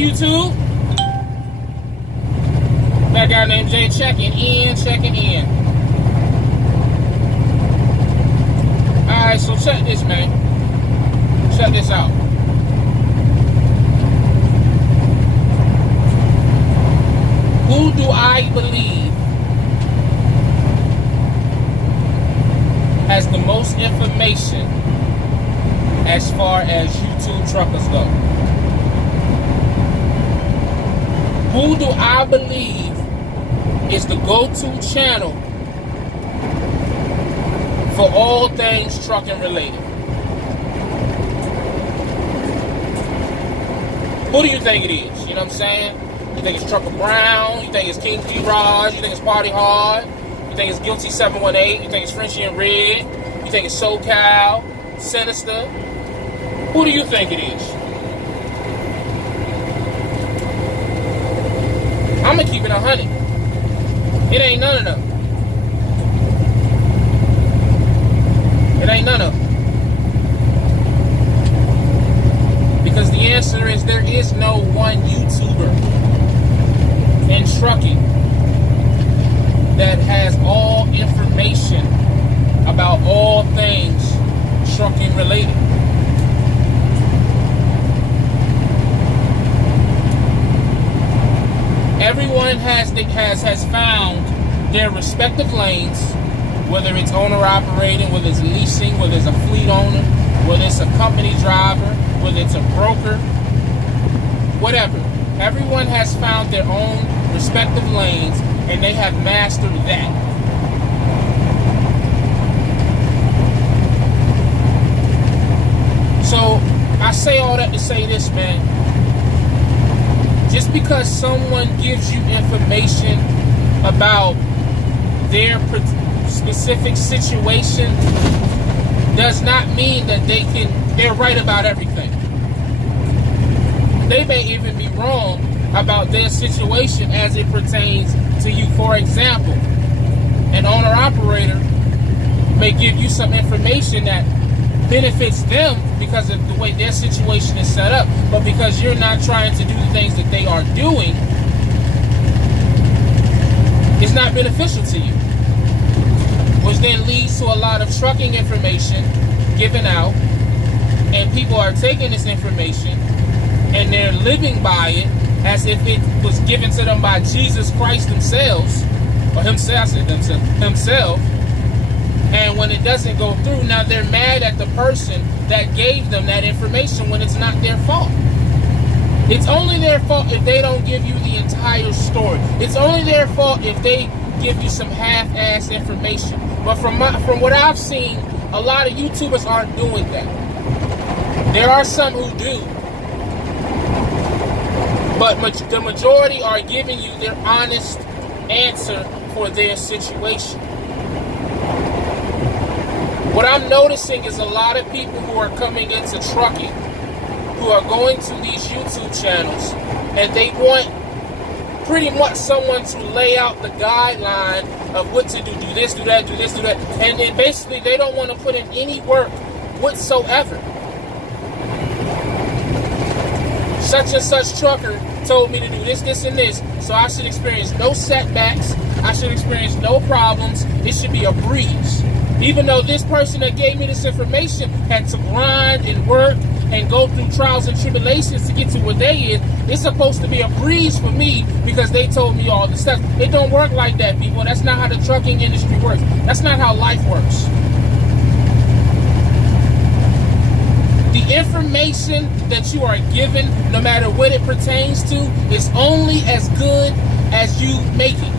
YouTube? That guy named Jay checking in. Alright, so check this, man. Check this out. Who do I believe has the most information as far as YouTube truckers go? Who do I believe is the go-to channel for all things trucking related? Who do you think it is? You know what I'm saying? You think it's Trucker Brown? You think it's King P. Raj? You think it's Party Hard? You think it's Guilty 718? You think it's Frenchie and Red? You think it's SoCal? Sinister? Who do you think it is? I'm gonna keep it 100. It ain't none of them. It ain't none of them. Because the answer is there is no one YouTuber in trucking that has all information about all things trucking related. Everyone has found their respective lanes, whether it's owner operating, whether it's leasing, whether it's a fleet owner, whether it's a company driver, whether it's a broker, whatever. Everyone has found their own respective lanes, and they have mastered that. So I say all that to say this, man. Just because someone gives you information about their specific situation does not mean that they're right about everything. They may even be wrong about their situation as it pertains to you. For example, an owner-operator may give you some information that benefits them because of the way their situation is set up, but because you're not trying to do the things that they are doing, it's not beneficial to you, which then leads to a lot of trucking information given out, and people are taking this information and they're living by it as if it was given to them by Jesus Christ themselves, or himself, and when it doesn't go through, now they're mad at the person that gave them that information when it's not their fault. It's only their fault if they don't give you the entire story. It's only their fault if they give you some half-ass information. But from what I've seen, a lot of YouTubers aren't doing that. There are some who do, but the majority are giving you their honest answer for their situation. What I'm noticing is a lot of people who are coming into trucking, who are going to these YouTube channels, and they want pretty much someone to lay out the guideline of what to do. Do this, do that, do this, do that. And then basically they don't want to put in any work whatsoever. Such and such trucker told me to do this, this, and this, so I should experience no setbacks. I should experience no problems. It should be a breeze. Even though this person that gave me this information had to grind and work and go through trials and tribulations to get to where they is, it's supposed to be a breeze for me because they told me all the stuff. It don't work like that, people. That's not how the trucking industry works. That's not how life works. The information that you are given, no matter what it pertains to, is only as good as you make it.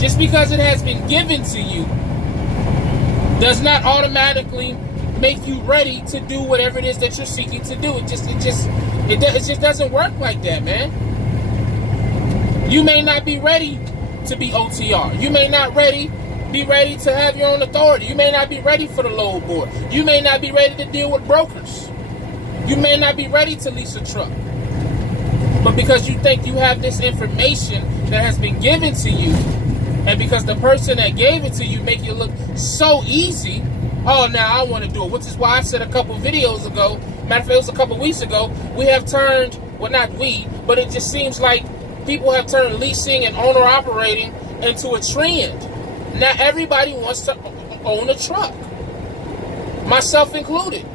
Just because it has been given to you does not automatically make you ready to do whatever it is that you're seeking to do. It just doesn't work like that, man. You may not be ready to be OTR. You may not be ready to have your own authority. You may not be ready for the load board. You may not be ready to deal with brokers. You may not be ready to lease a truck. But because you think you have this information that has been given to you, and because the person that gave it to you make it look so easy, oh, now I want to do it. Which is why I said a couple videos ago, matter of fact, it was a couple weeks ago, we have turned well, not we, but it just seems like people have turned leasing and owner operating into a trend. Now everybody wants to own a truck, myself included.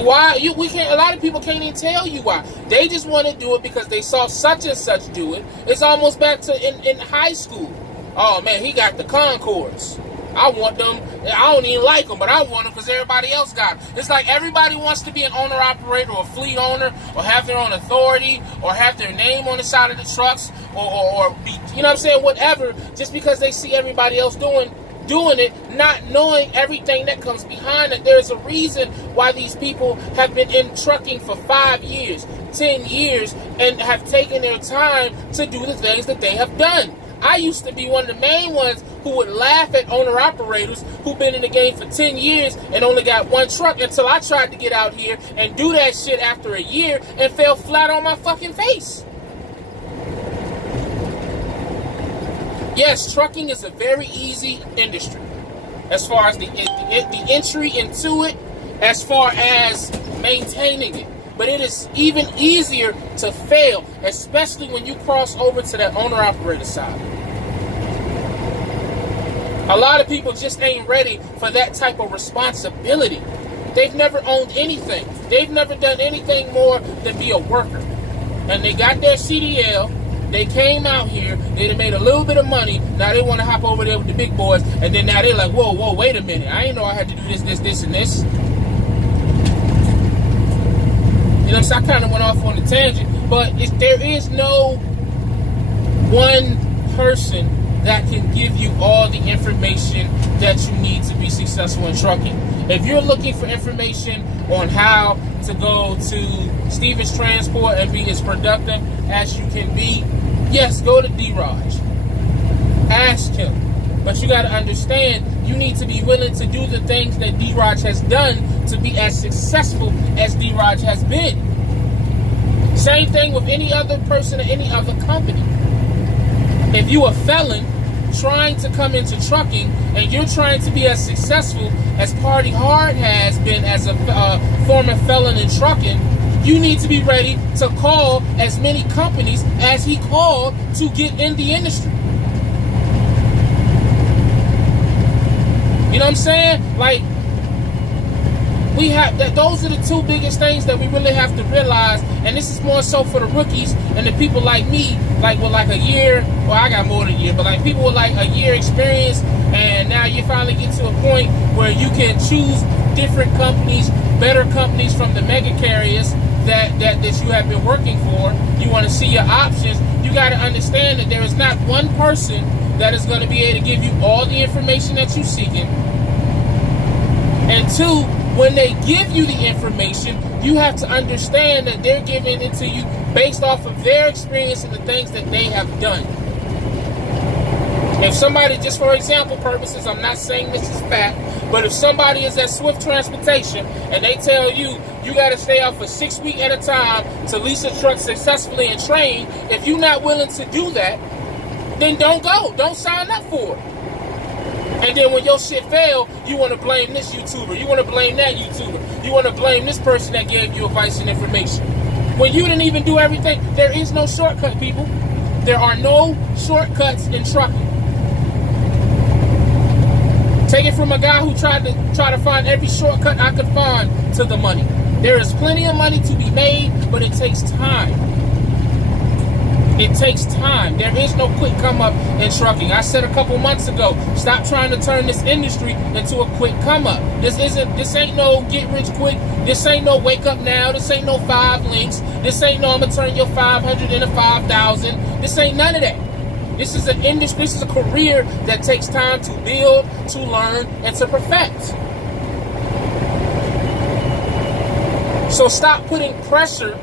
Why? We can't. A lot of people can't even tell you why. They just want to do it because they saw such and such do it. It's almost back to in high school. Oh man, he got the Concords. I want them. I don't even like them, but I want them because everybody else got them. It's like everybody wants to be an owner-operator or a fleet owner or have their own authority or have their name on the side of the trucks or be, you know what I'm saying, whatever, just because they see everybody else doing it, not knowing everything that comes behind it. There's a reason why these people have been in trucking for 5 years, 10 years, and have taken their time to do the things that they have done. I used to be one of the main ones who would laugh at owner-operators who've been in the game for 10 years and only got one truck until I tried to get out here and do that shit after a year and fell flat on my fucking face. Yes, trucking is a very easy industry as far as the entry into it, as far as maintaining it. But it is even easier to fail, especially when you cross over to that owner-operator side. A lot of people just ain't ready for that type of responsibility. They've never owned anything. They've never done anything more than be a worker. And they got their CDL. They came out here, they made a little bit of money, now they want to hop over there with the big boys, and then now they're like, whoa, wait a minute, I didn't know I had to do this, and this. You know, so I kind of went off on a tangent, but there is no one person that can give you all the information that you need to be successful in trucking. If you're looking for information on how to go to Stevens Transport and be as productive as you can be, yes, go to D-Raj. Ask him. But you got to understand, you need to be willing to do the things that D-Raj has done to be as successful as D-Raj has been. Same thing with any other person or any other company. If you a felon trying to come into trucking and you're trying to be as successful as Party Hard has been as a former felon in trucking, you need to be ready to call as many companies as he called to get in the industry. You know what I'm saying? Like, we have that. Those are the two biggest things that we really have to realize, and this is more so for the rookies and the people like me, like with like a year. Well, I got more than a year, but like people with like a year experience, and now you finally get to a point where you can choose different companies, better companies from the mega carriers that you have been working for. You want to see your options. You got to understand that there is not one person that is going to be able to give you all the information that you're seeking. And two, when they give you the information, you have to understand that they're giving it to you based off of their experience and the things that they have done. If somebody, just for example purposes, I'm not saying this is fact, but if somebody is at Swift Transportation and they tell you, you got to stay out for 6 weeks at a time to lease a truck successfully and train, if you're not willing to do that, then don't go. Don't sign up for it. And then when your shit fail, you want to blame this YouTuber. You want to blame that YouTuber. You want to blame this person that gave you advice and information. When you didn't even do everything, there is no shortcut, people. There are no shortcuts in trucking. Take it from a guy who tried to find every shortcut I could find to the money. There is plenty of money to be made, but it takes time. It takes time. There is no quick come up in trucking. I said a couple months ago, stop trying to turn this industry into a quick come up. This ain't no get rich quick. This ain't no wake up now. This ain't no 5 links. This ain't no I'm gonna turn your 500 into 5,000. This ain't none of that. This is an industry, this is a career that takes time to build, to learn, and to perfect. So stop putting pressure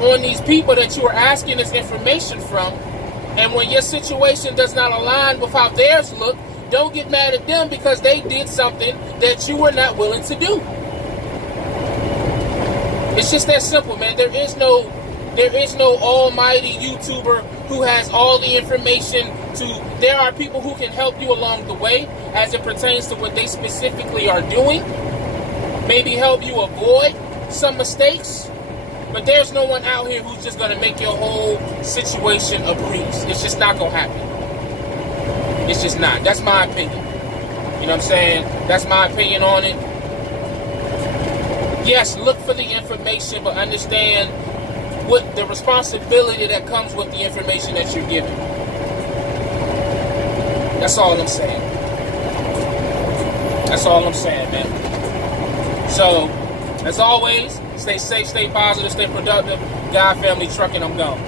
on these people that you are asking this information from, and when your situation does not align with how theirs look, don't get mad at them because they did something that you were not willing to do. It's just that simple, man. There is no almighty YouTuber who has all the information there are people who can help you along the way as it pertains to what they specifically are doing. Maybe help you avoid some mistakes. But there's no one out here who's just going to make your whole situation a breeze. It's just not going to happen. It's just not. That's my opinion. You know what I'm saying? That's my opinion on it. Yes, look for the information, but understand what the responsibility that comes with the information that you're given. That's all I'm saying. That's all I'm saying, man. So, as always, stay safe, stay positive, stay productive. God, family, trucking, I'm gone.